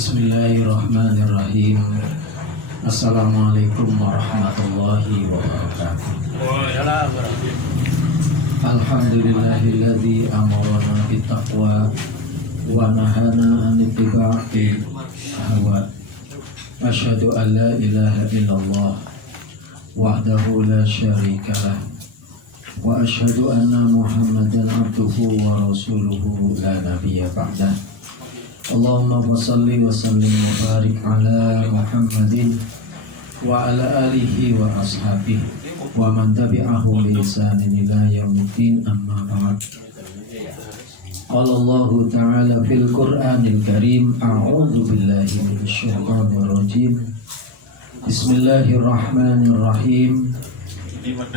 Bismillahirrahmanirrahim. Assalamualaikum warahmatullahi wabarakatuh. Alhamdulillahilladzi amarana bittaqwa wa nahana an ittiba'i hawa. Asyhadu an la ilaha illallah wahdahu la syarikalah wa asyhadu anna Muhammadan abduhu wa rasuluhu la nabiyya ba'dah. Allahumma shalli wa sallim wa barik ala Muhammadin wa ala alihi wa ashabihi wa man tabi'ahum bi ihsanin ila yaumiddin, amma ba'd. Qala Allah ta'ala fil Qur'anil Karim, a'udzu billahi minasy syaithanir rajim. Bismillahirrahmanirrahim.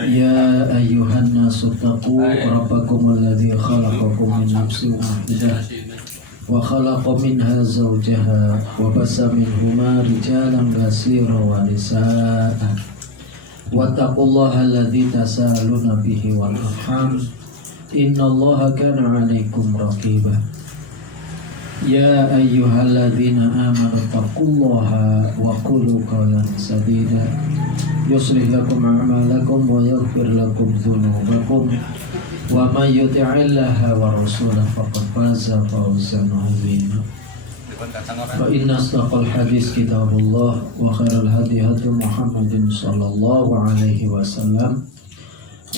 Ya ayyuhan nasu taqu rabbakumul ladzi khalaqakum min nafsin wahidah wa khalaqa minha zawjaha wa bassa minhuma rijalan katsiran wa nisaa'a wattaqullaha alladzi tasaaluna bihi wal arham innallaha kana 'alaikum raqiba. Ya ayyuhalladzina amanu taqullaha wa qulu qawlan sadida yuslih lakum a'malakum wa yaghfir lakum dhunubakum wa may yuti'illaha wa rasulahu faqad faza fawzan 'azima. Fa inna asdaqal hadits kitabullah wa khairal hadi hadi Muhammadin sallallahu alaihi wasallam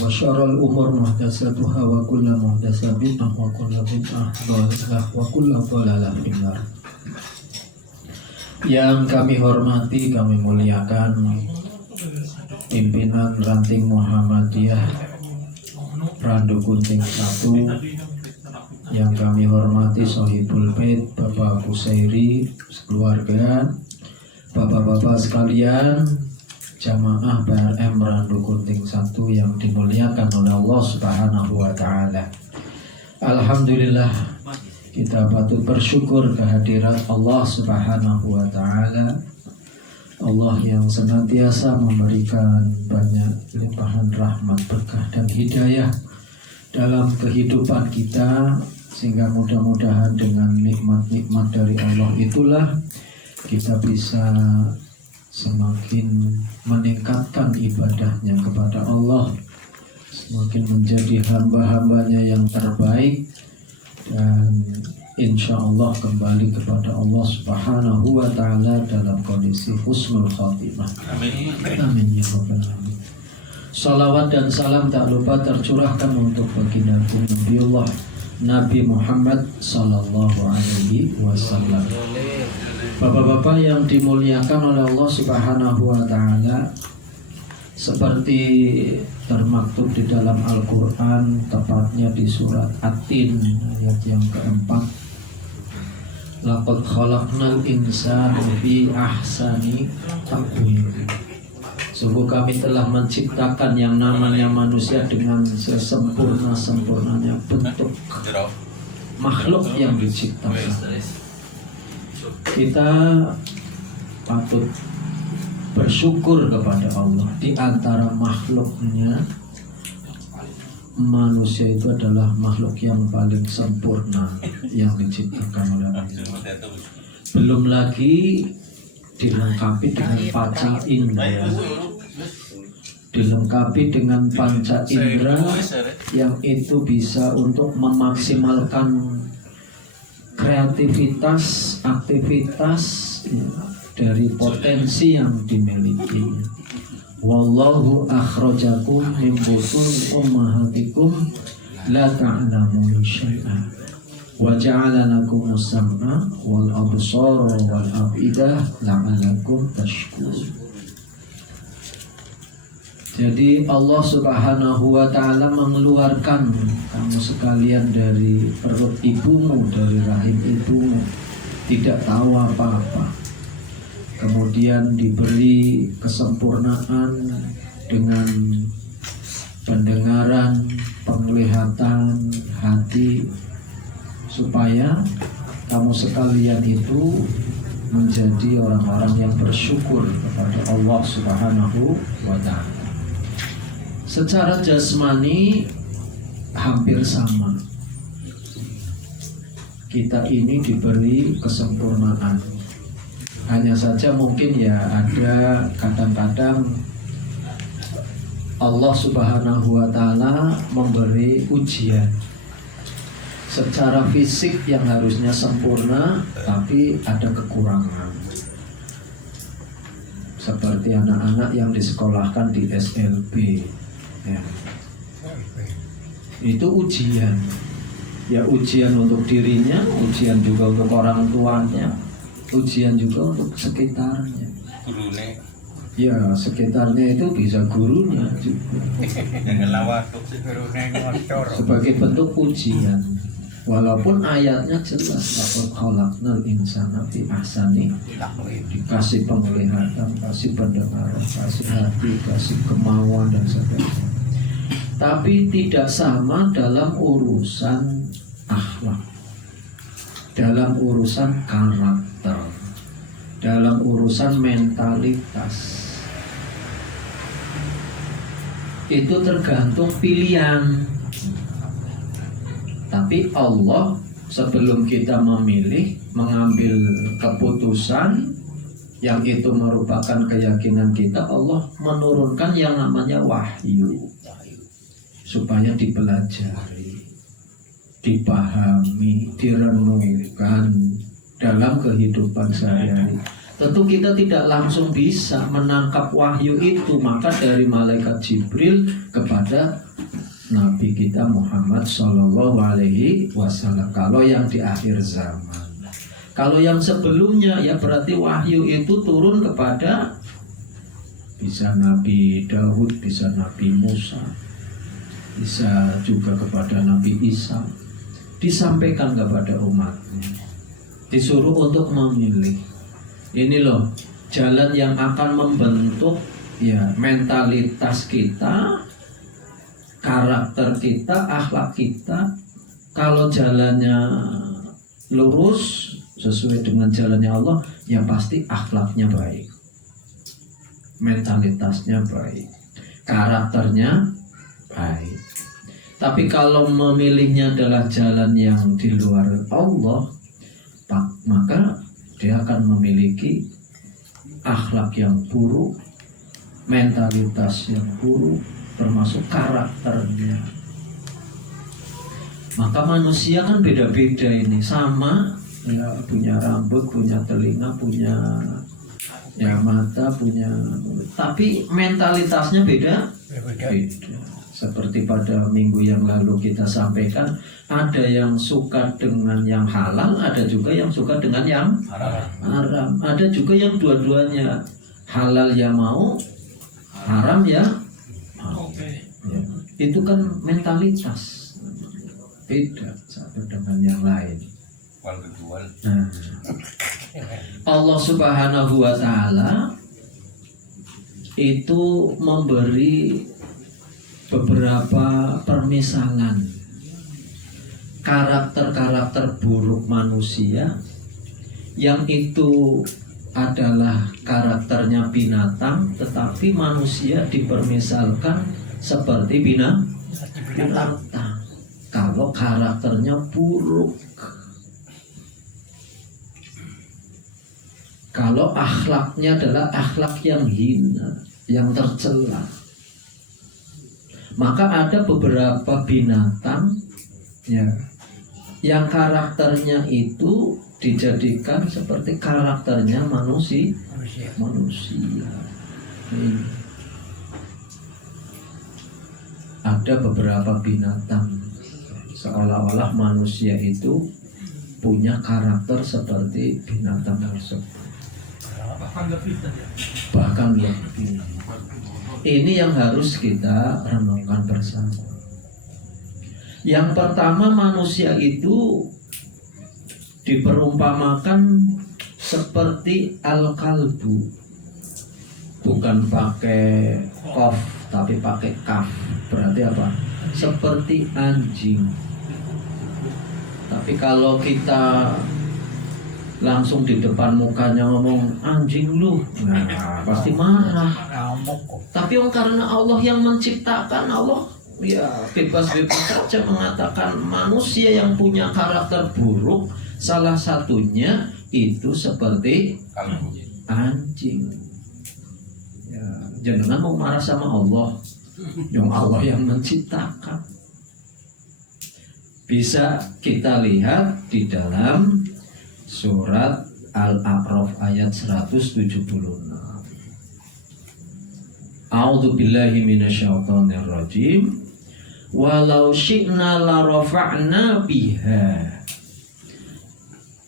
wa syarrul umur muhdatsatuha wa kullu muhdatsatin bid'ah wa kullu bid'ah dhalalah wa kullu dhalalah finnar. Yang kami hormati, kami muliakan pimpinan Ranting Muhammadiyah Randu Gunting 1, yang kami hormati Sohibul Bait Bapak Kusairi sekeluarga, bapak-bapak sekalian, jamaah PRM Randu Gunting 1 yang dimuliakan oleh Allah Subhanahu wa Ta'ala. Alhamdulillah, kita patut bersyukur kehadirat Allah Subhanahu wa Ta'ala, Allah yang senantiasa memberikan banyak limpahan rahmat, berkah dan hidayah dalam kehidupan kita, sehingga mudah-mudahan dengan nikmat-nikmat dari Allah itulah kita bisa semakin meningkatkan ibadahnya kepada Allah, semakin menjadi hamba-hambanya yang terbaik, dan insya Allah kembali kepada Allah Subhanahu wa Ta'ala dalam kondisi husnul khatimah. Amin. Amin ya rabbal alamin. Salawat dan salam tak lupa tercurahkan untuk baginda Nabiullah Nabi Muhammad sallallahu alaihi wasallam. Bapak-bapak yang dimuliakan oleh Allah Subhanahu wa Ta'ala, seperti termaktub di dalam Al-Quran, tepatnya di surat At-Tin ayat yang keempat, laqad khalaqnal insana fi ahsani taqwim. Sungguh kami telah menciptakan yang namanya manusia dengan sesempurna-sempurnanya bentuk makhluk yang diciptakan. Kita patut bersyukur kepada Allah. Di antara makhluknya, manusia itu adalah makhluk yang paling sempurna yang diciptakan oleh Allah. Belum lagi dilengkapi dengan panca indera, dilengkapi dengan panca indera yang itu bisa untuk memaksimalkan kreativitas, aktivitas dari potensi yang dimiliki. Wallahu akhrajakum min butuni ummahatikum la ta'lamuna syai'an wa ja'ala lakum as-sam'a wal absara wal afidah la'allakum tashkurun. Jadi Allah Subhanahu wa Ta'ala mengeluarkan kamu sekalian dari perut ibumu, dari rahim ibumu, tidak tahu apa-apa, kemudian diberi kesempurnaan dengan pendengaran, penglihatan, hati, supaya kamu sekalian itu menjadi orang-orang yang bersyukur kepada Allah Subhanahu wa Ta'ala. Secara jasmani hampir sama. Kita ini diberi kesempurnaan Hanya saja mungkin ya ada kadang-kadang Allah Subhanahu wa Ta'ala memberi ujian secara fisik yang harusnya sempurna, tapi ada kekurangan. Seperti anak-anak yang disekolahkan di SLB, ya. Itu ujian. Ya ujian untuk dirinya, ujian juga untuk orang tuanya, ujian juga untuk sekitarnya. Gurune. Ya sekitarnya itu bisa gurunya juga. Sebagai bentuk ujian. Walaupun ayatnya jelas, laqad khalaqnal insana fi ahsani, dikasih penglihatan, kasih pendengaran, kasih hati, kasih kemauan dan sebagainya. Tapi tidak sama dalam urusan akhlak, dalam urusan karakter, dalam urusan mentalitas. Itu tergantung pilihan. Tapi Allah sebelum kita memilih, mengambil keputusan yang itu merupakan keyakinan kita, Allah menurunkan yang namanya wahyu supaya dipelajari, dipahami, direnungkan dalam kehidupan sehari-hari. Tentu kita tidak langsung bisa menangkap wahyu itu, maka dari malaikat Jibril kepada Nabi kita Muhammad Sallallahu Alaihi Wasallam. Kalau yang di akhir zaman, kalau yang sebelumnya ya berarti wahyu itu turun kepada bisa Nabi Daud, bisa Nabi Musa, bisa juga kepada Nabi Isa, disampaikan kepada umatnya, disuruh untuk memilih. Ini loh jalan yang akan membentuk ya mentalitas kita, karakter kita, akhlak kita. Kalau jalannya lurus sesuai dengan jalannya Allah, ya pasti akhlaknya baik, mentalitasnya baik, karakternya baik. Tapi kalau memilihnya adalah jalan yang di luar Allah, maka dia akan memiliki akhlak yang buruk, mentalitas yang buruk, termasuk karakternya. Maka manusia kan beda-beda ini, sama ya, punya rambut, punya telinga, punya ya mata, punya, tapi mentalitasnya beda. Seperti pada minggu yang lalu kita sampaikan, ada yang suka dengan yang halal, ada juga yang suka dengan yang haram. Ada juga yang dua-duanya, halal ya mau, haram ya. Ya, itu kan mentalitas beda satu dengan yang lain. Nah, Allah Subhanahu wa Ta'ala itu memberi beberapa permisalan karakter-karakter buruk manusia yang itu adalah karakternya binatang, tetapi manusia dipermisalkan seperti binatang kalau karakternya buruk, kalau akhlaknya adalah akhlak yang hina, yang tercela. Maka ada beberapa binatang ya, yang karakternya itu dijadikan seperti karakternya manusia. Ada beberapa binatang seolah-olah manusia itu punya karakter seperti binatang tersebut, bahkan lebih. Ini yang harus kita renungkan bersama. Yang pertama, manusia itu diperumpamakan seperti al-kalbu, bukan pakai kof tapi pakai kaf. Berarti apa? Seperti anjing. Tapi kalau kita langsung di depan mukanya ngomong anjing lu, nah pasti marah. Tapi karena Allah yang menciptakan, Allah ya bebas-bebas saja mengatakan manusia yang punya karakter buruk, salah satunya itu seperti anjing. Ya, jangan mau marah sama Allah, yang Allah yang menciptakan. Bisa kita lihat di dalam surat Al-A'raf ayat 176. A'udzu billahi minasyaitonir rajim. Walau syi'na la rafa'na biha.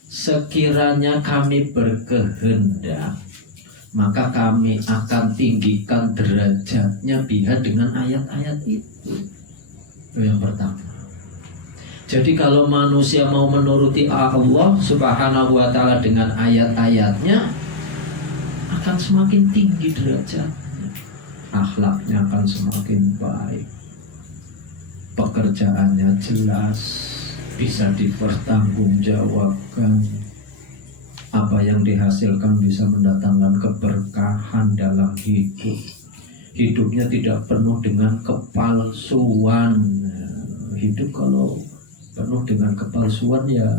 Sekiranya kami berkehendak, maka kami akan tinggikan derajatnya biha dengan ayat-ayat itu. Itu yang pertama. Jadi kalau manusia mau menuruti Allah Subhanahu wa ta'ala dengan ayat-ayatnya, akan semakin tinggi derajatnya. Akhlaknya akan semakin baik. Pekerjaannya jelas, bisa dipertanggungjawabkan. Apa yang dihasilkan bisa mendatangkan keberkahan dalam hidup. Hidupnya tidak penuh dengan kepalsuan. Hidup kalau penuh dengan kepalsuan ya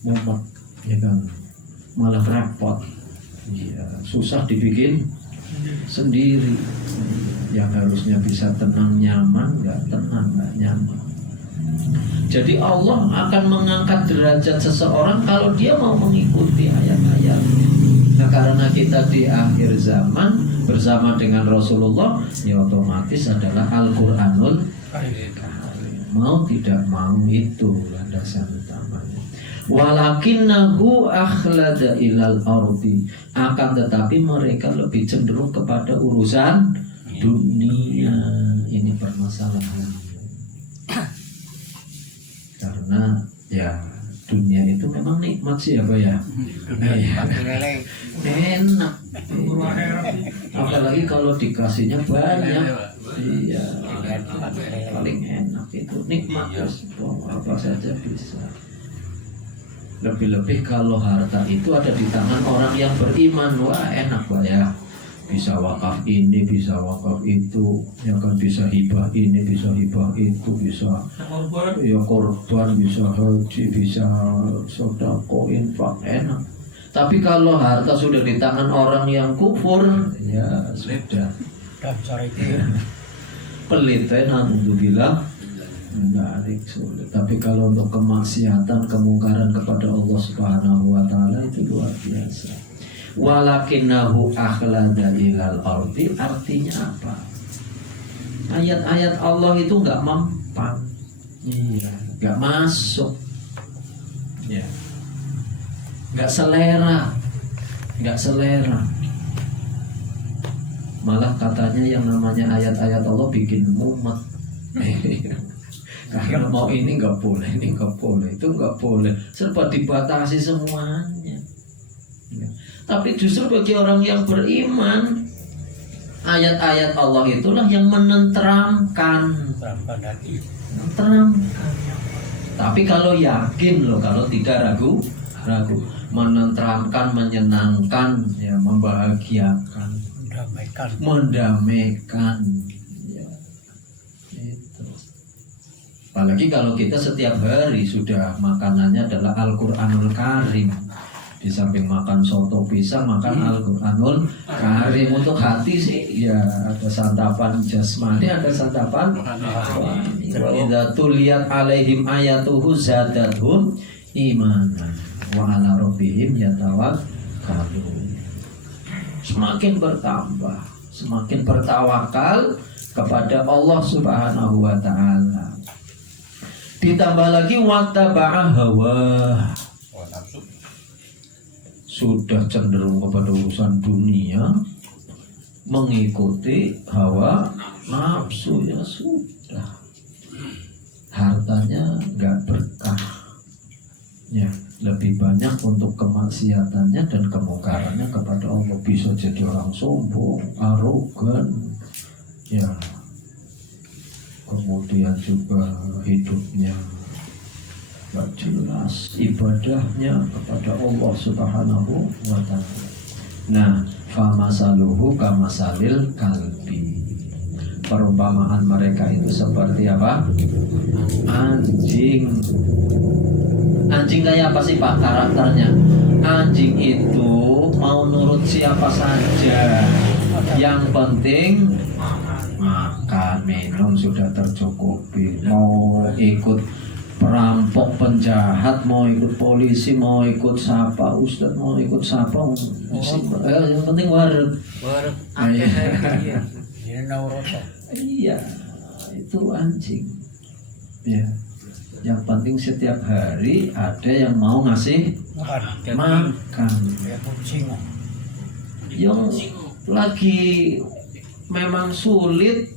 mumet, ya kan, malah repot, ya, susah dibikin sendiri. Yang harusnya bisa tenang nyaman, nggak tenang, nggak nyaman. Jadi Allah akan mengangkat derajat seseorang kalau dia mau mengikuti ayat-ayat. Nah, karena kita di akhir zaman bersama dengan Rasulullah, ya otomatis adalah Al-Quranul Karim. Mau tidak mau itu landasan utamanya. Walakinnahu akhlada ilal ardi. Akan tetapi mereka lebih cenderung kepada urusan dunia. Ini permasalahan. Karena ya dunia itu memang nikmat sih ya Pak ya. Enak. Apalagi kalau dikasihnya banyak. Iya, paling enak itu nikmat, apa saja bisa. Lebih-lebih kalau harta itu ada di tangan orang yang beriman, wah enak Pak ya. Bisa wakaf ini, bisa wakaf itu, ya kan, bisa hibah ini, bisa hibah itu, bisa ya korban, bisa haji, bisa sedekah, infak, enak. Tapi kalau harta sudah di tangan orang yang kufur, ya sudah. Pelitian untuk bilang enggak sulit. Tapi kalau untuk kemaksiatan, kemungkaran kepada Allah Subhanahu wa ta'ala itu luar biasa. Walakinnahu akhlada ilal ardi, artinya apa? Ayat-ayat Allah itu enggak mempan. Iya, enggak masuk. Ya. Enggak selera. Enggak selera. Malah katanya yang namanya ayat-ayat Allah bikin mumet. Karena mau ini nggak boleh, ini nggak boleh, itu nggak boleh, serba dibatasi semuanya. Tapi justru bagi orang yang beriman, ayat-ayat Allah itulah yang menenteramkan. Tapi kalau yakin loh, kalau tidak ragu, menenteramkan, menyenangkan, ya, membahagiakan. Mendamaikan, ya, itu. Apalagi kalau kita setiap hari sudah makanannya adalah Al-Quranul Karim. Di samping makan soto pisang, makan Al-Quranul Karim. Untuk hati sih ya ada santapan jasmani, ada santapan rohani. Wa idza tuliyat alaihim ayatuhu zadathum imanan wa ala rabbihim yatawakkalun. Semakin bertambah, semakin bertawakal kepada Allah Subhanahu wa ta'ala. Ditambah lagi wattaba'a hawa. Sudah cenderung kepada urusan dunia, mengikuti hawa nafsu, ya sudah. Hartanya enggak berkah. Ya, lebih banyak untuk kemaksiatannya dan kemungkarannya kepada Allah. Bisa jadi orang sombong, arogan, ya. Kemudian juga hidupnya gak jelas, ibadahnya kepada Allah Subhanahu wa ta'ala. Nah, famasaluhu kamasalil kalbi. Perumpamaan mereka itu seperti apa? Anjing. Anjing kayak apa sih Pak karakternya? Anjing itu mau nurut siapa saja. Yang penting makan, minum sudah tercukupi. Mau ikut perampok, penjahat, mau ikut polisi, mau ikut siapa, ustad, mau ikut siapa, yang penting wareg. Iya, itu anjing. Ya. Yang penting setiap hari ada yang mau ngasih makan. Yang lagi memang sulit,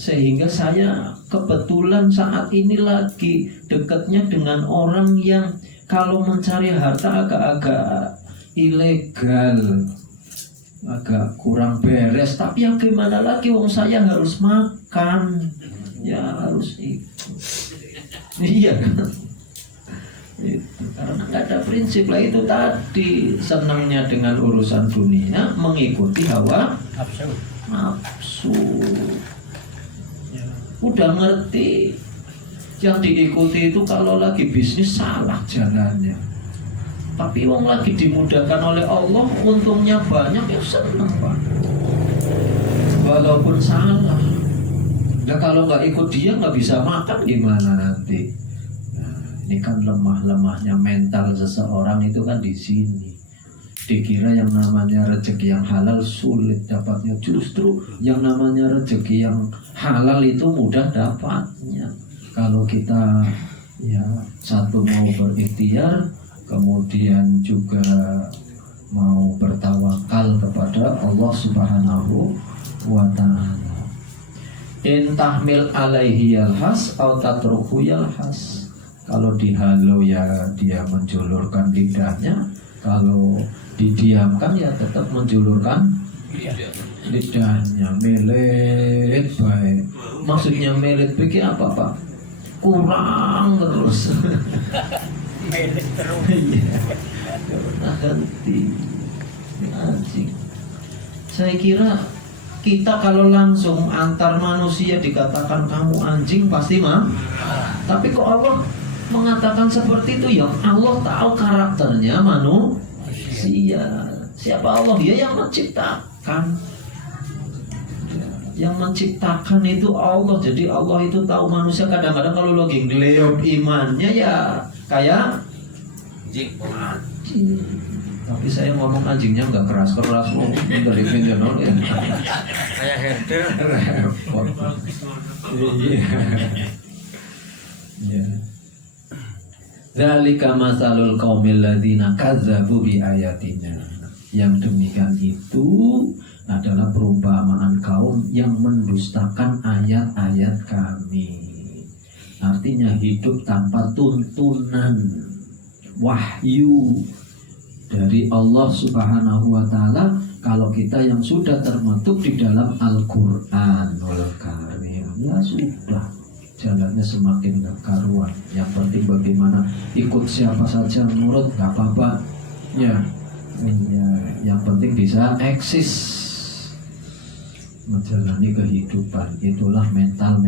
sehingga saya kebetulan saat ini lagi dekatnya dengan orang yang kalau mencari harta agak-agak ilegal, agak kurang beres. Tapi yang gimana lagi, wong saya harus makan, ya harus itu. Iya kan? Itu karena nggak ada prinsip lah. Itu tadi senangnya dengan urusan dunia, mengikuti hawa nafsu. Udah ngerti yang diikuti itu kalau lagi bisnis salah jalannya. Tapi wong lagi dimudahkan oleh Allah, untungnya banyak, ya senang Pak. Walaupun salah. Nah kalau nggak ikut dia nggak bisa makan gimana nanti? Nah, ini kan lemah-lemahnya mental seseorang itu kan di sini. Dikira yang namanya rezeki yang halal sulit dapatnya, justru yang namanya rezeki yang halal itu mudah dapatnya. Kalau kita ya satu mau berikhtiar, kemudian juga mau bertawakal kepada Allah Subhanahu wa Ta'ala. In tahmil alaihi yalhas atau tatruku yalhas. Kalau dihalau ya dia menjulurkan lidahnya, kalau didiamkan ya tetap menjulurkan lidahnya. Melet baik. Maksudnya melet pikir apa Pak? Kurang terus. Melet terus. Iya. Nah henti. Anjing. Saya kira kita kalau langsung antar manusia dikatakan kamu anjing pasti mah. Tapi kok Allah mengatakan seperti itu? Ya Allah tahu karakternya manusia. Siapa Allah? Ya yang menciptakan. Yang menciptakan itu Allah. Jadi Allah itu tahu manusia. Kadang-kadang kalau lagi ngeleop imannya ya kayak anjing. Tapi saya ngomong anjingnya nggak keras-keras, dari pinjol ya. Kayak herder. Repot. Iya. Ya. Dzalika masalul qaumil ladzina kazzabu bi ayatina. Yang demikian itu adalah perumpamaan kaum yang mendustakan ayat-ayat kami. Artinya hidup tanpa tuntunan wahyu dari Allah Subhanahu wa Ta'ala. Kalau kita yang sudah terbentuk di dalam Al-Qur'anul Karim, ya sudah, jalannya semakin gak karuan. Yang penting bagaimana ikut siapa saja nurut, gak apa-apa ya. Ya, yang penting bisa eksis menjalani kehidupan. Itulah mental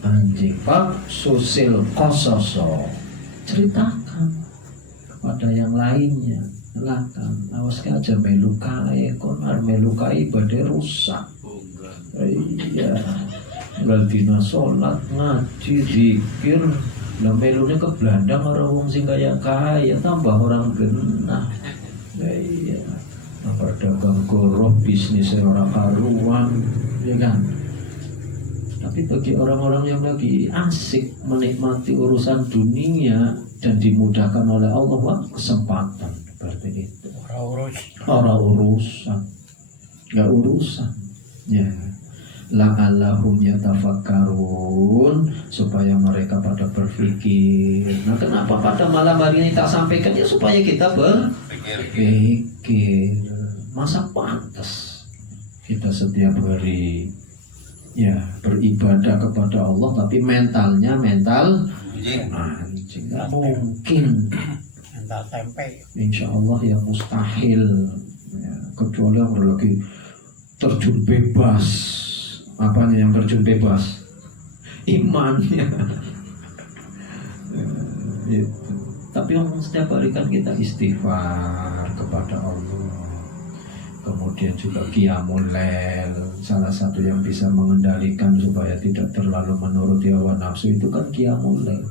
anjing. Pak Susil Kososo ceritakan pada yang lainnya, silakan. Awas aja melukai, konar melukai badai rusak. Iya, ladina sholat, ngaji, zikir, lah melunya ke Belanda orang wong sing kaya tambah orang genah. Iya, berdagang goroh, bisnisnya orang karuan, ya kan. Tapi bagi orang-orang yang lagi asik menikmati urusan dunia dan dimudahkan oleh Allah, wah, kesempatan seperti itu. Orang urusan, nggak urusan. Ya, la'allahum yatafakkarun, supaya mereka pada berpikir. Nah, kenapa pada malam hari ini tak sampaikan? Ya supaya kita berpikir. Masa pantas kita setiap hari ya beribadah kepada Allah tapi mentalnya mental anjing, nggak mungkin. Mental tempe. Insya Allah ya mustahil ya, kecuali yang lagi terjun bebas. Apanya yang terjun bebas? Imannya. Gitu. Tapi setiap hari kan kita istighfar kepada Allah. Kemudian juga qiyamul lail, salah satu yang bisa mengendalikan supaya tidak terlalu menuruti hawa nafsu itu kan qiyamul lail.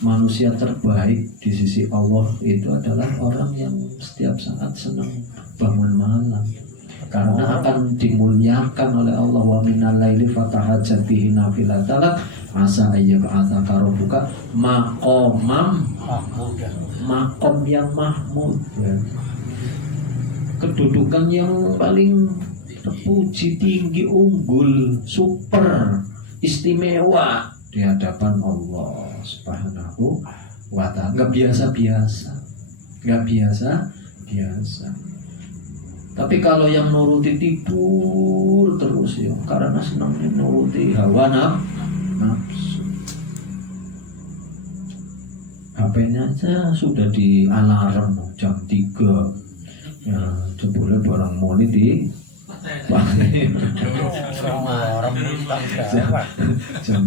Manusia terbaik di sisi Allah itu adalah orang yang setiap saat senang bangun malam, karena akan dimuliakan oleh Allah. Wa minal laili fatahajjat bihi nafilatan lak asa ayyab'atsaka rabbuka maqamam makom yang mahmud, ya. Kedudukan yang paling terpuji, tinggi, unggul, super, istimewa di hadapan Allah Subhanahu wa ta'ala. Nggak biasa-biasa. Tapi kalau yang nuruti tidur terus ya, karena senangnya nuruti hawa nafsu. HP-nya aja sudah di alarm jam 3. Ya, jebule barang muli di jam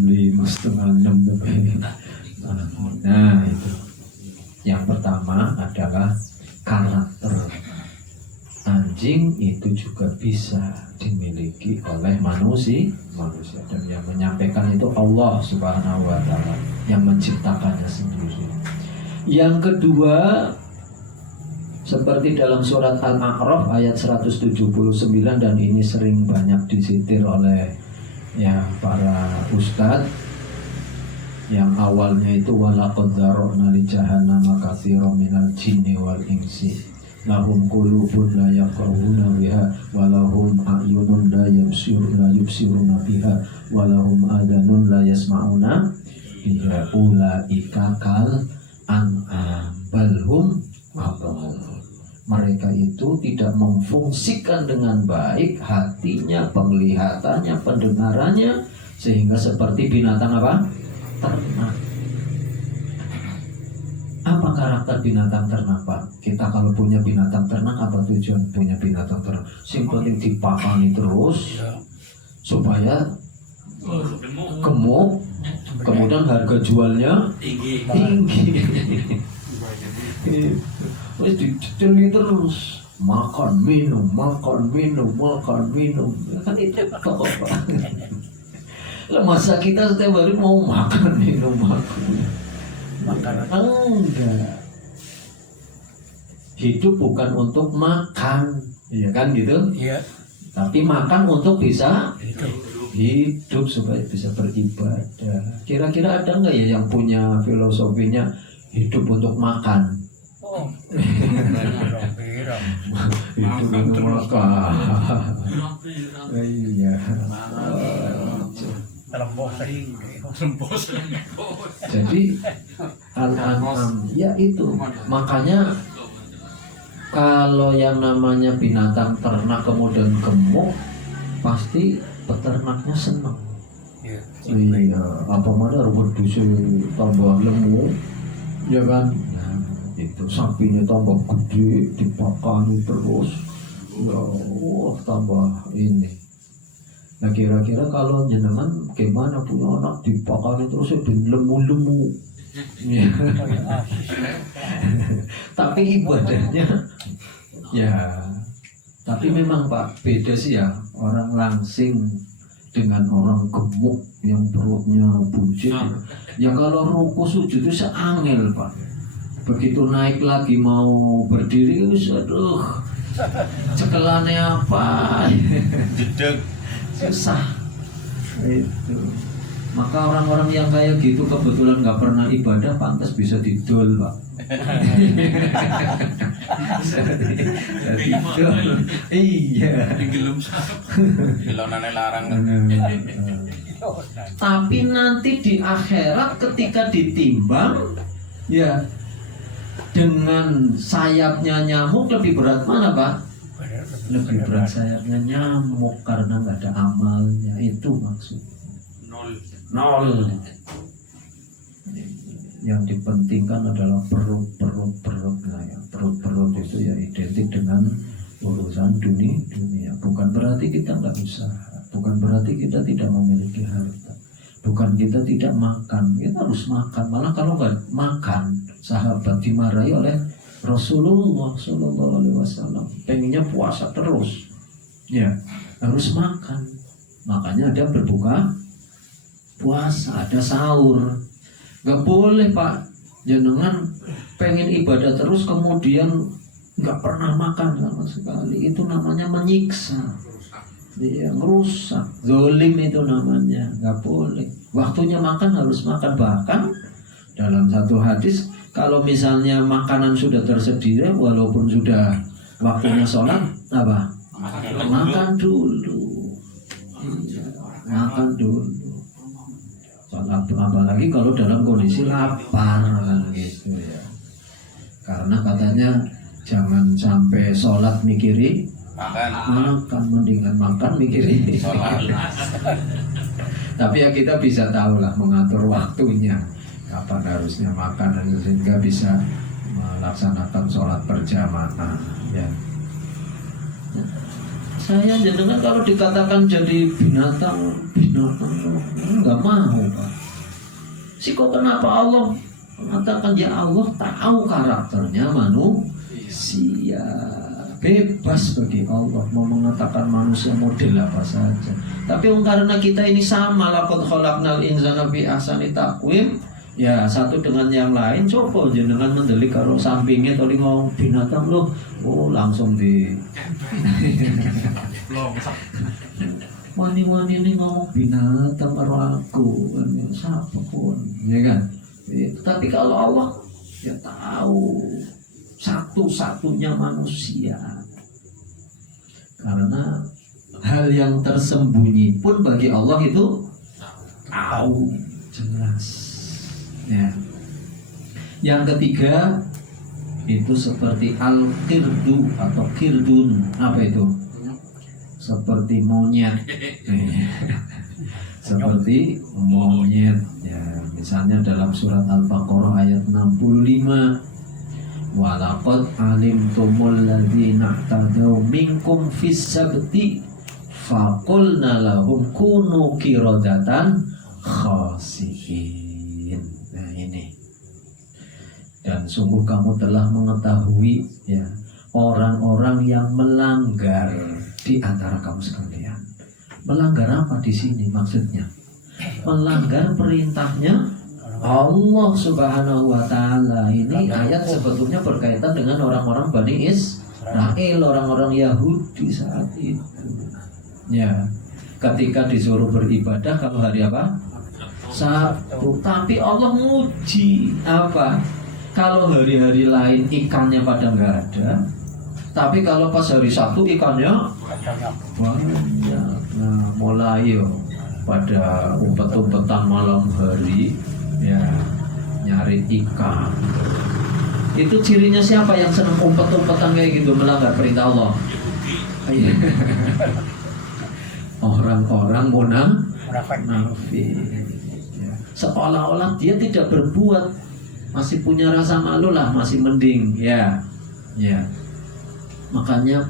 5:30. Nah, itu. Yang pertama adalah karakter. Anjing itu juga bisa dimiliki oleh manusia, dan yang menyampaikan itu Allah Subhanahu wa ta'ala yang menciptakannya sendiri. Yang kedua, seperti dalam surat Al-A'raf ayat 179, dan ini sering banyak disitir oleh ya para ustadz, yang awalnya itu walaqad dzara'na li jahannama katsiran minal jinni wal insi lahum qulubun la yafqahuna biha wa lahum a'yunun la yubsiruna biha wa lahum adhanun la yasma'una biha ulaika kal an'am bal hum adall. Mereka itu tidak memfungsikan dengan baik hatinya, penglihatannya, pendengarannya, sehingga seperti binatang apa? Ternak. Apa karakter binatang ternak, Pak? Kita kalau punya binatang ternak, apa tujuan punya binatang ternak? Sing penting dipakani terus supaya gemuk, kemudian harga jualnya tinggi. Wes diceli terus, makan minum, kan itu pokok, Pak. Lah masa kita setiap hari mau makan minum makanan enggak. Hidup bukan untuk makan, ya kan gitu? Iya. Tapi makan untuk bisa hidup supaya bisa beribadah. Kira-kira ada nggak ya yang punya filosofinya hidup untuk makan? Oh. Hidup untuk makan. Iya. Jadi al-an'am ya itu, makanya kalau yang namanya binatang ternak kemudian gemuk, pasti peternaknya senang. Iya, apa mana rumput dusun tambah lemu, ya kan? Nah, itu sapinya tambah gede, dipakani terus, ya tambah ini. Nah kira-kira kalau jenengan gimana punya anak dipakani terus ya lemu-lemu. Ya. Tapi ibadahnya ya, tapi memang Pak beda sih ya, orang langsing dengan orang gemuk yang perutnya buncit. Ya kalau ruku sujud itu seangel Pak. Begitu naik lagi mau berdiri itu aduh, cekelannya apa? Jedek. Susah itu. Maka orang-orang yang kayak gitu kebetulan nggak pernah ibadah, pantas bisa didol Pak. Didol. Iya. Tapi nanti di akhirat ketika ditimbang, ya dengan sayapnya nyamuk lebih berat mana Pak? Lebih berat sayapnya nyamuk karena nggak ada amalnya, itu maksudnya. Nol. Yang dipentingkan adalah perut. Nah, ya, perut itu ya identik dengan urusan dunia. Bukan berarti kita nggak usaha, bukan berarti kita tidak memiliki harta, bukan kita tidak makan. Kita harus makan. Malah kalau nggak makan sahabat dimarahi oleh Rasulullah Shallallahu Alaihi Wasallam. Pengennya puasa terus, ya harus makan. Makanya ada berbuka puasa, ada sahur. Gak boleh Pak, jenengan pengen ibadah terus kemudian gak pernah makan sama sekali. Itu namanya menyiksa, dia ngerusak, zolim itu namanya. Gak boleh. Waktunya makan harus makan. Bahkan dalam satu hadis, kalau misalnya makanan sudah tersedia, walaupun sudah waktunya sholat, apa? Makan dulu. Iya, makan dulu. Apalagi kalau dalam kondisi lapar kan gitu ya. Karena katanya jangan sampai sholat mikiri makan, mendingan makan mikiri sholat. Tapi ya kita bisa tahu lah mengatur waktunya kapan harusnya makan, sehingga bisa melaksanakan sholat berjamaah ya. Saya jenengan kalau dikatakan jadi binatang nggak mau Pak. Kok kenapa Allah mengatakan ya Allah tahu karakternya manusia, bebas bagi Allah mau mengatakan manusia model apa saja. Tapi karena kita ini sama, laqad khalaqnal insana fi ahsani taqwim, ya satu dengan yang lain. Coba jenengan mendelik karo sampingnya tadi ngomong binatang loh, oh langsung di wani-wani ini ngomong binatang karo aku, siapa pun, ya kan? Tapi kalau Allah ya tahu satu-satunya manusia, karena hal yang tersembunyi pun bagi Allah itu tahu jelas. Ya. Yang ketiga itu seperti al-qirdu atau kirdun. Apa itu? Seperti monyet. Seperti monyet ya. Misalnya dalam surat Al-Baqarah ayat 65, walaqad alimtumul ladzina tadaw minkum fis sabti faqulna lahum kunu qiradatan khasiin. Nah ini. Dan sungguh kamu telah mengetahui ya orang-orang yang melanggar di antara kamu sekalian. Melanggar apa di sini maksudnya? Melanggar perintahnya Allah Subhanahu wa taala. Ini ayat sebetulnya berkaitan dengan orang-orang Bani Israil, orang-orang Yahudi saat itu. Ya, ketika disuruh beribadah kalau hari apa? Sabtu. Tapi Allah nguji apa? Kalau hari-hari lain ikannya pada nggak ada, tapi kalau pas hari Sabtu ikannya banyak. Nah, mulai pada umpet-umpetan malam hari ya nyari ikan. Itu cirinya siapa yang senang umpet-umpetan kayak gitu, melanggar perintah Allah? Orang-orang munafik. Ya. Seolah-olah dia tidak berbuat, masih punya rasa malu lah, masih mending ya. Ya. Makanya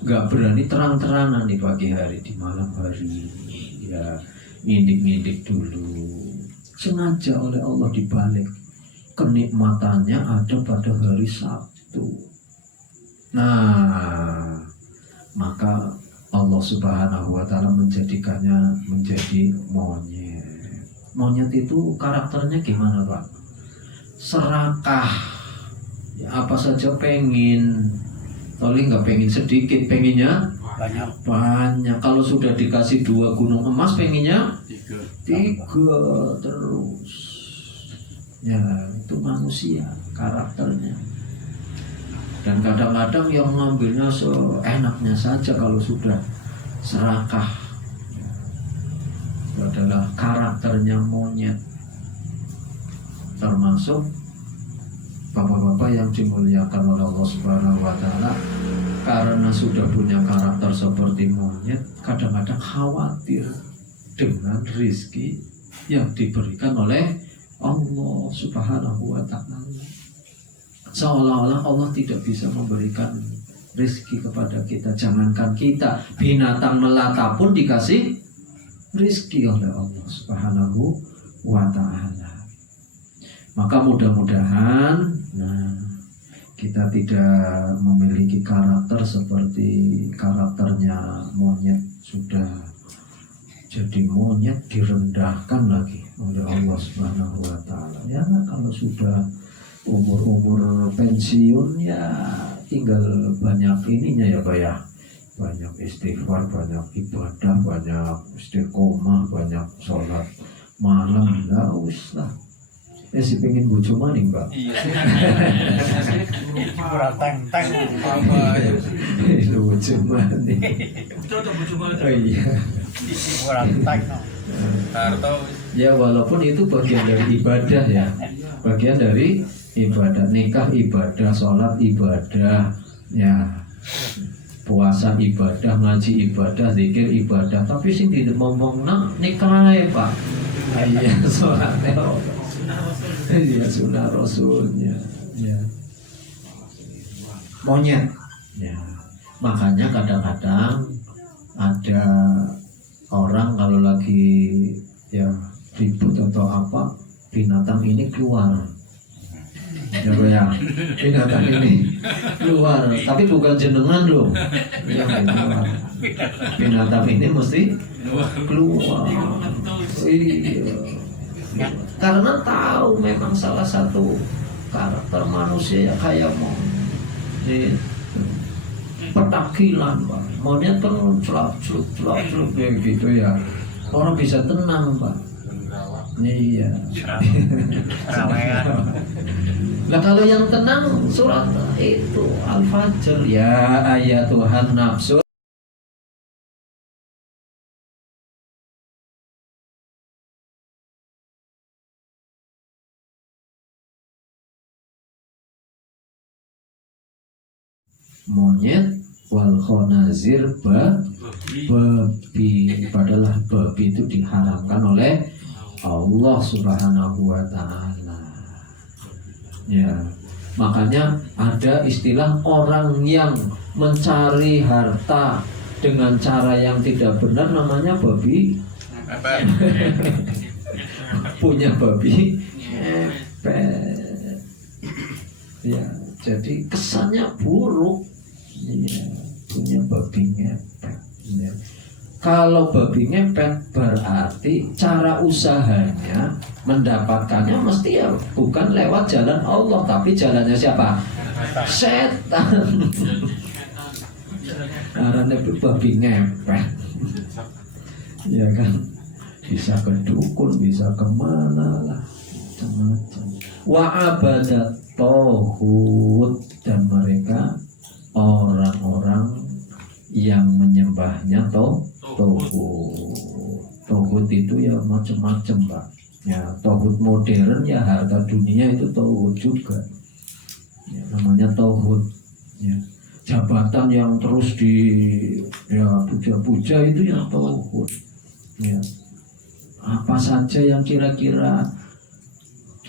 nggak berani terang-terangan di pagi hari, di malam hari ya, ngindik-ngindik dulu. Sengaja oleh Allah dibalik, kenikmatannya ada pada hari Sabtu. Nah, maka Allah Subhanahu wa taala menjadikannya menjadi monyet. Monyet itu karakternya gimana Pak? Serakah ya, apa saja pengen. Toli nggak pengen sedikit, pengennya banyak. Kalau sudah dikasih 2 gunung emas, pengennya 3 terus. Ya itu manusia karakternya. Dan kadang-kadang yang mengambilnya seenaknya saja kalau sudah serakah. Itu adalah karakternya monyet. Termasuk bapak-bapak yang dimuliakan oleh Allah Subhanahu wa taala, karena sudah punya karakter seperti monyet, kadang-kadang khawatir dengan rizki yang diberikan oleh Allah Subhanahu wa taala. Seolah-olah Allah tidak bisa memberikan rizki kepada kita. Jangankan kita, binatang melata pun dikasih rizki oleh Allah Subhanahu wa taala. Maka mudah-mudahan kita tidak memiliki karakter seperti karakternya monyet. Sudah jadi monyet direndahkan lagi oleh Allah Subhanahu wa Ta'ala. Ya, kalau sudah umur pensiun ya tinggal banyak ininya ya Pak ya. Banyak istighfar, banyak ibadah, banyak istiqomah, banyak sholat malam. Lah uslah. Si pengen bojo maning, Pak. Iya. Kurang teng-teng apa ya. Bojo maning. Cocok bojo maning. Oh iya. Kurang teng. Tarto. Ya walaupun itu bagian dari ibadah ya. Bagian dari ibadah, nikah ibadah, sholat ibadah, ya. Puasa ibadah, ngaji ibadah, zikir ibadah. Tapi sing tidak ngomong nikah ya Pak. Iya, sholatnya iya, sunnah rasulnya ya. Monyet ya. Makanya kadang-kadang ada orang kalau lagi ya ribut atau apa, binatang ini keluar ya, binatang ini keluar, tapi bukan jenengan loh yang keluar. Binatang ini mesti keluar. Iya. Karena tahu memang salah satu karakter manusia ya kayak monyet, petakilan Pak. Monyet kan celak-celuk kayak gitu ya. Orang bisa tenang Pak. Iya. Nah kalau yang tenang surat itu Al-Fajr ya ayat Tuhan nafsu monyet wal khonazir babi. Padahal babi itu diharamkan oleh Allah Subhanahu wa Ta'ala. Ya, makanya ada istilah orang yang mencari harta dengan cara yang tidak benar namanya babi. Punya babi ya, jadi kesannya buruk. Ya, punya babi ngepet ya. Kalau babi ngepet berarti cara usahanya mendapatkannya mesti ya bukan lewat jalan Allah, tapi jalannya siapa? Setan. Karena itu babi ngepet ya kan, bisa ke dukun, bisa kemana lah, macam-macam. Wa abadat tohut, dan mereka orang-orang yang menyembahnya tohut. Tohut itu ya macam-macam Pak. Ya tohut modern ya harta dunia itu tohut juga. Ya, namanya tohut. Ya, jabatan yang terus di ya puja-puja itu yang tohut. Ya, apa saja yang kira-kira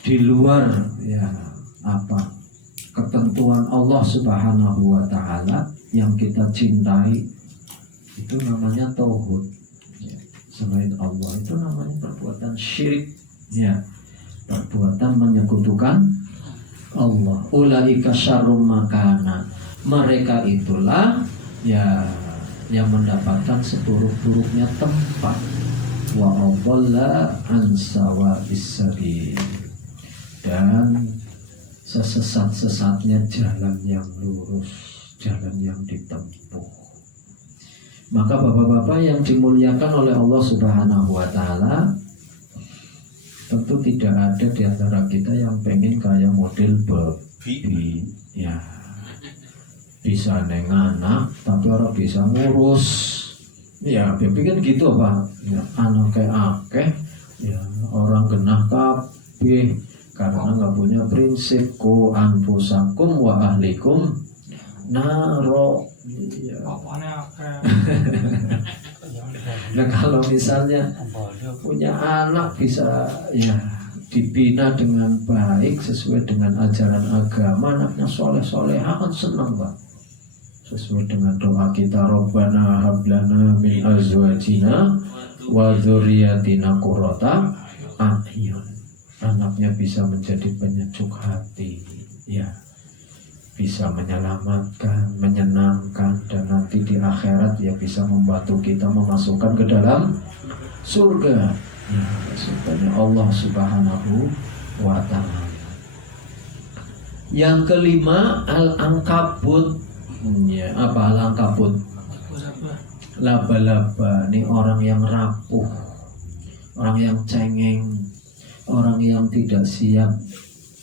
di luar ya apa ketentuan Allah Subhanahu wa Ta'ala yang kita cintai itu namanya tauhid ya. Selain Allah itu namanya perbuatan syirik ya, perbuatan menyekutukan Allah. Ulaika syarrum makana, mereka itulah ya yang mendapatkan seburuk-buruknya tempat. Wa adalla an sawa'is sabil, dan sesesat-sesatnya jalan yang lurus, jalan yang ditempuh. Maka bapak-bapak yang dimuliakan oleh Allah Subhanahu wa Ta'ala, tentu tidak ada di antara kita yang pengen kayak model babi ya, bisa neng anak tapi orang bisa ngurus ya. Babi kan gitu Pak ya, anak kayak akeh ya, orang genah kabeh karena nggak punya prinsip ku anfusakum wa ahlikum naro ya. Nah kalau misalnya punya anak bisa ya dibina dengan baik sesuai dengan ajaran agama, anaknya soleh akan senang Pak, sesuai dengan doa kita, Rabbana hablana min azwajina wa dzurriyyatina qurrata a'yun. anaknya bisa menjadi penyejuk hati, ya, bisa menyelamatkan, menyenangkan, dan nanti di akhirat ya bisa membantu kita memasukkan ke dalam surga, ya, surganya Allah Subhanahu wa Ta'ala. Yang kelima, al-ankabut. Ya, apa al-ankabut? Laba-laba. Ini orang yang rapuh, orang yang cengeng, orang yang tidak siap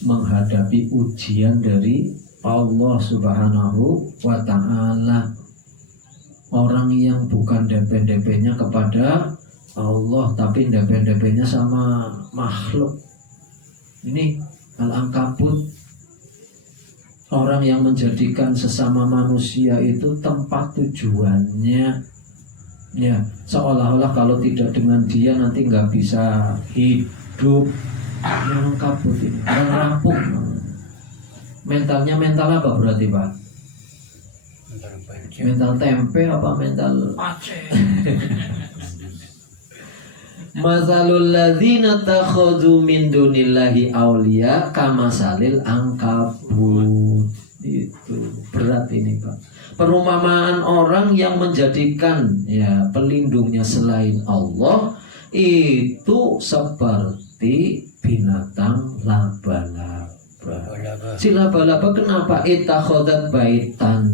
menghadapi ujian dari Allah Subhanahu wa Ta'ala. Orang yang bukan DP-DP-nya kepada Allah, tapi DP-DP-nya sama makhluk. Ini al-ankabut. Orang yang menjadikan sesama manusia itu tempat tujuannya, ya, seolah-olah kalau tidak dengan dia nanti nggak bisa hidup. Yang kabut ini, yang rapuh. Mentalnya mental apa berarti, Pak? Mental tempe apa mental Mazalul ladzina takhadhu min dunillahi auliya kamasalil ankabut. Itu berat ini, Pak. Perumpamaan orang yang menjadikan ya pelindungnya selain Allah itu seperti binatang laba-laba. Si laba-laba kenapa? Ittakhadhat baitan.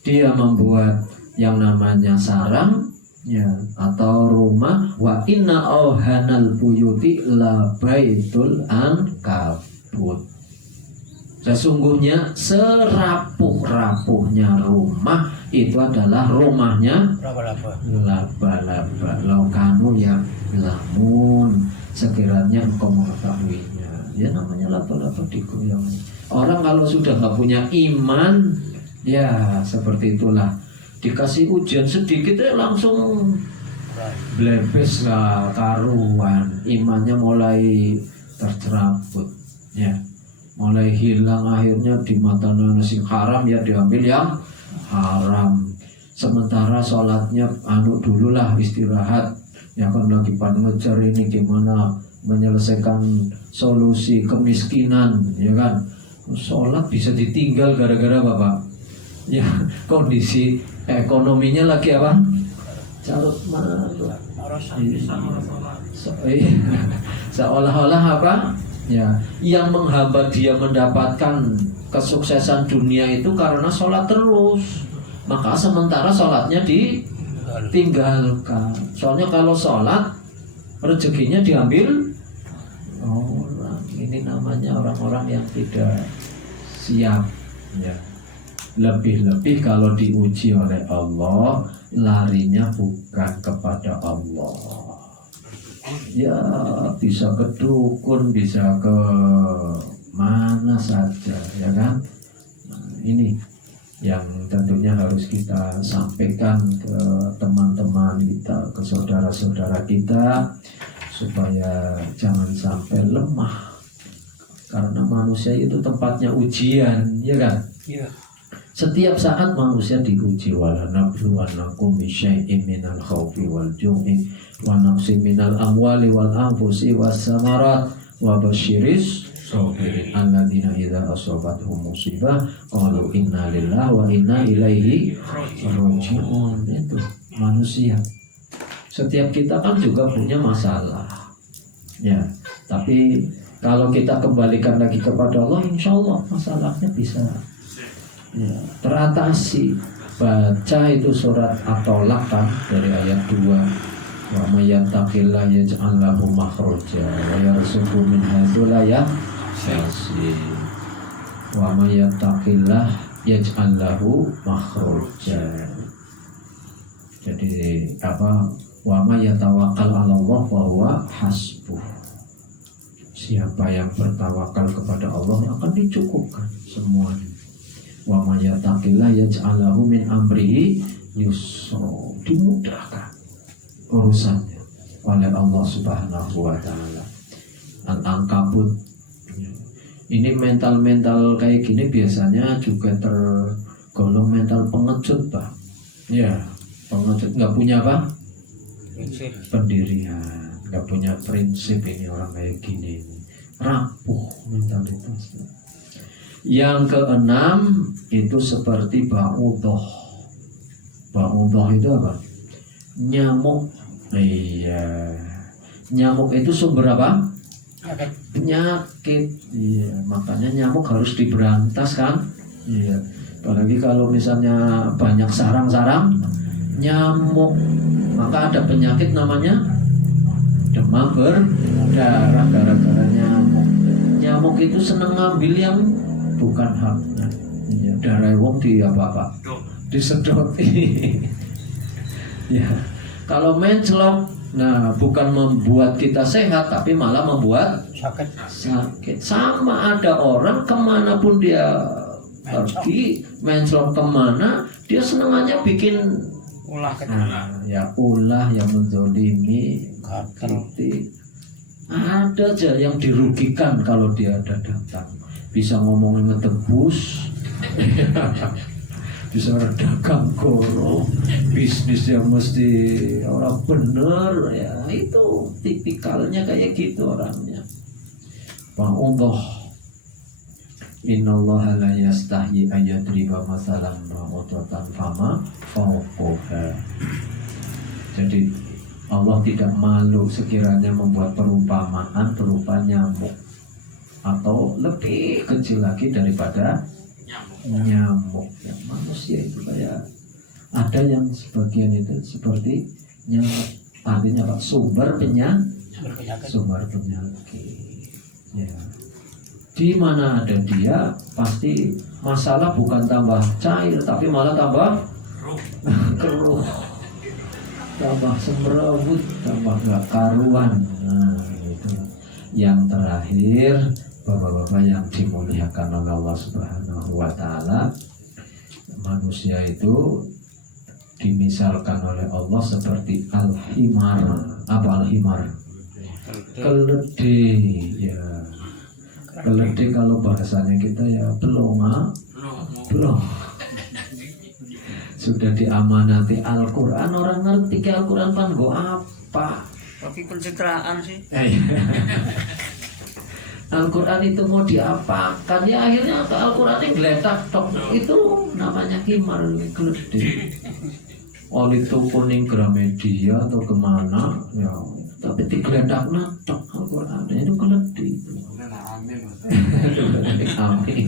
Dia membuat yang namanya sarang, ya, atau rumah. Wa inna auhanal buyuti la baitul ankabut. Sesungguhnya serapuh-rapuhnya rumah itu adalah rumahnya laba-laba. Laukanu ya lamun sekiranya engkau mengetahuinya. Ya namanya laba-laba digoyang. Orang kalau sudah nggak punya iman, ya seperti itulah. Dikasih ujian sedikit langsung blebes lah, karuan, imannya mulai tercerabut, ya, mulai hilang. Akhirnya di mata nasi haram ya diambil yang haram. Sementara sholatnya dululah istirahat, ya kan lagi pada ngejar ini gimana menyelesaikan solusi kemiskinan, ya kan. Sholat bisa ditinggal gara-gara Bapak, ya, kondisi ekonominya lagi apa? Carut marut. Seolah-olah apa? Ya, yang menghambat dia mendapatkan kesuksesan dunia itu karena sholat terus. Maka sementara sholatnya ditinggalkan. Soalnya kalau sholat rezekinya diambil orang. Ini namanya orang-orang yang tidak siap, ya. Lebih-lebih kalau diuji oleh Allah, larinya bukan kepada Allah. Ya bisa ke dukun, bisa ke mana saja, ya kan. Nah, ini yang tentunya harus kita sampaikan ke teman-teman kita, ke saudara-saudara kita, supaya jangan sampai lemah. Karena manusia itu tempatnya ujian, ya kan? Iya. Setiap saat manusia diuji. Wala nabluwannakum bisyai'in minal khawfi wal ju'i wa naqsin minal amwali wal anfusi was samarat wa basyiris sabirin alladzina idza asabatuhum musibah qalu inna lillahi wa inna ilaihi raji'un. Itu manusia. Setiap kita kan juga punya masalah, ya, tapi kalau kita kembalikan lagi kepada Allah, insya Allah masalahnya bisa, ya, teratasi. Baca itu surat At-Tolak kan, dari ayat 2. Wa may yattaqillah yaj'al lahu makhraja wa yarzuqhu min haitsu la yahtasib. Wa may yattaqillah yaj'al lahu makhraja. Jadi apa? Wa may yatawakkal 'ala Allah fa huwa hasbuh. Siapa yang bertawakal kepada Allah akan dicukupkan semuanya. Wa may yattaqillah yaj'al lahu min amrihi yusra. Dimudahkan urusannya oleh Allah Subhanahu wa Ta'ala. Al-ankabut. Ini mental-mental kayak gini biasanya juga tergolong mental pengecut, Pak. Ya, pengecut, nggak punya apa? Pendirian, nggak punya prinsip. Ini orang kayak gini. rapuh mentalitasnya. Yang keenam itu seperti ba'udoh. Ba'udoh itu apa? Nyamuk. Iya. Nyamuk itu sumber apa? Penyakit. Iya, makanya nyamuk harus diberantas kan? Iya. Apalagi kalau misalnya banyak sarang-sarang nyamuk, maka ada penyakit namanya demam berdarah gara-gara nyamuk. Nyamuk itu seneng ngambil yang bukan haknya. Iya, darah wong di apa-apa? Disedoti. Ya. Kalau menclok, nah bukan membuat kita sehat, tapi malah membuat sakit. Sama ada orang kemanapun dia pergi, menclok kemana, dia senengannya bikin ulah ulah yang menzolimi, kritik. Ada aja yang dirugikan kalau dia ada datang. Bisa ngomongin ngetebus, bisa dagang goro, bisnis yang mesti orang bener, ya itu tipikalnya kayak gitu orangnya. Ba'udoh. Innallaha la yastahyi ayadriba masalan ba'udatan fama fawqaha. Jadi Allah tidak malu sekiranya membuat perumpamaan berupa nyamuk atau lebih kecil lagi daripada nyamuk. Yang manusia itu kayak ada yang sebagian itu seperti nyamuk, artinya apa? Sumber penyakit. Ya. Di mana ada dia pasti masalah bukan tambah cair tapi malah tambah keruh, tambah semrawut, tambah gak karuan. Nah, itu. Yang terakhir, bapak-bapak yang dimuliakan oleh Allah Subhanahu wa Ta'ala, manusia itu dimisalkan oleh Allah seperti al-himar. Apa al-himar? Keledai. Ya, keledai kalau bahasanya kita ya belum. Sudah diamanati Al-Quran, orang ngerti ke Al-Quran kan go apa? tapi pencitraan sih. Al-Quran itu mau diapakan? Ya akhirnya Al-Quran yang geletak tok. Itu namanya himar, keledai. Oleh itu kuning Gramedia atau kemana ya, tapi digeletak tok Al-Quran itu keledai itu. Amin.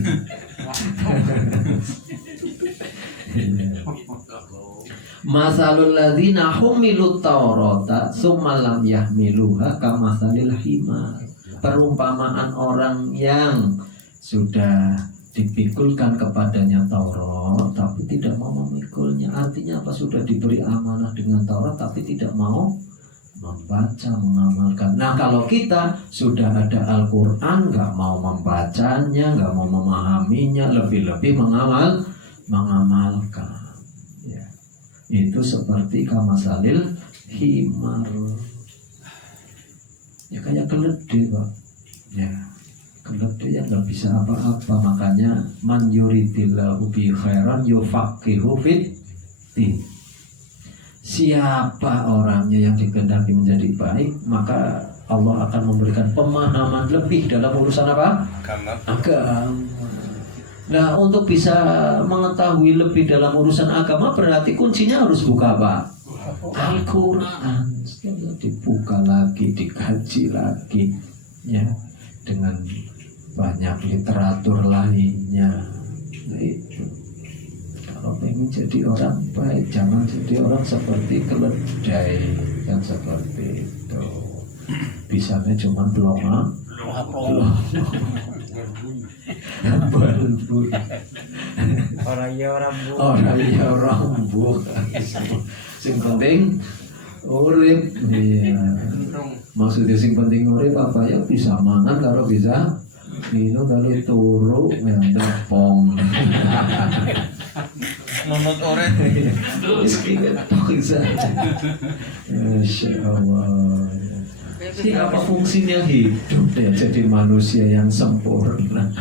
Masalul ladzina humilut taurata tsumma lam yahmiluha kamasalil himar. Perumpamaan orang yang sudah dipikulkan kepadanya Taurat tapi tidak mau memikulnya. Artinya apa? Sudah diberi amanah dengan Taurat tapi tidak mau membaca, mengamalkan. Nah kalau kita sudah ada Al-Quran, nggak mau membacanya, nggak mau memahaminya, lebih-lebih mengamalkan. Ya. Itu seperti kamasalil himar. Ya kayak keledai, Pak. Ya, keledai yang nggak bisa apa-apa. Makanya man yuridillahu bi khairan yufaqihu fiddin. Siapa orangnya yang dikehendaki menjadi baik, maka Allah akan memberikan pemahaman lebih dalam urusan apa? Agama. Nah, untuk bisa mengetahui lebih dalam urusan agama berarti kuncinya harus buka apa? Al-Quran. Dibuka lagi, dikaji lagi, ya, dengan banyak literatur lainnya. Nah, itu. Kalau pengen jadi orang baik, jangan jadi orang seperti keledai yang seperti itu. Bisanya cuma pelonga, balbul. Orang ya orang bu. Sing penting urip. Iya. Maksudnya sing penting urip apa ya? Bisa mangan kalau bisa minum kalau turu yang tepong. Nunut oren. Masya Allah. Apa fungsinya hidup ya? Jadi manusia yang sempurna.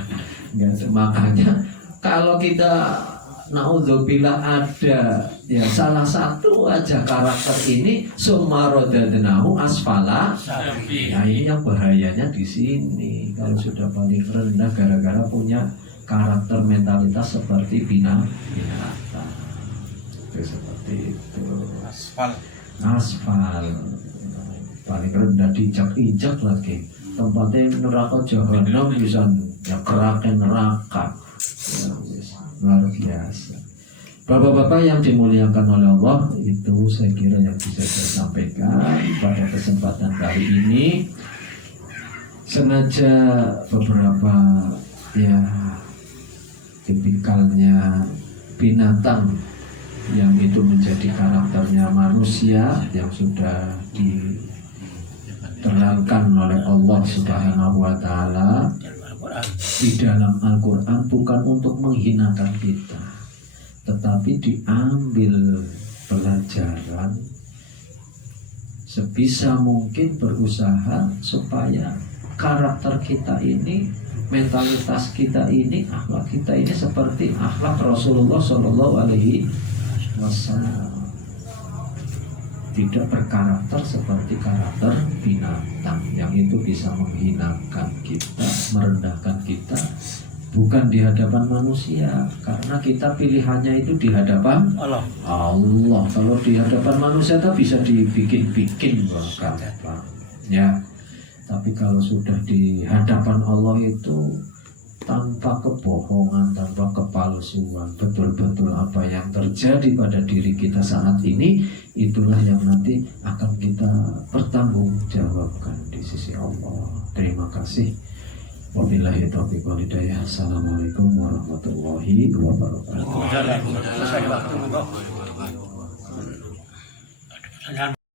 Makanya kalau kita naudzubillah ada ya salah satu aja karakter ini sumarodadnahu asfala. Nah ini yang bahayanya di sini kalau sudah paling rendah gara-gara punya karakter mentalitas seperti binatang. Itu seperti itu. Aspal paling rendah dijak-injak lagi. Tempatnya neraka jahanam bisa ya keraken neraka. Ya, luar biasa. Bapak-bapak yang dimuliakan oleh Allah, itu saya kira yang bisa saya sampaikan pada kesempatan kali ini. Sengaja beberapa ya tipikalnya binatang yang itu menjadi karakternya manusia yang sudah diterangkan oleh Allah Subhanahu wa Ta'ala di dalam Al-Quran, bukan untuk menghinakan kita, tetapi diambil pelajaran, sebisa mungkin berusaha supaya karakter kita ini, mentalitas kita ini, akhlak kita ini seperti akhlak Rasulullah Shallallahu Alaihi Wasallam, tidak berkarakter seperti karakter binatang yang itu bisa menghinakan kita, merendahkan kita, bukan di hadapan manusia, karena kita pilihannya itu di hadapan Allah. Kalau di hadapan manusia itu bisa dibikin-bikin gampang ya, tapi kalau sudah di hadapan Allah itu tanpa kebohongan, tanpa kepalsuan, betul-betul apa yang terjadi pada diri kita saat ini, itulah yang nanti akan kita pertanggungjawabkan di sisi Allah. Terima kasih. Wabillahi taufiq wal hidayah. Assalamualaikum warahmatullahi wabarakatuh.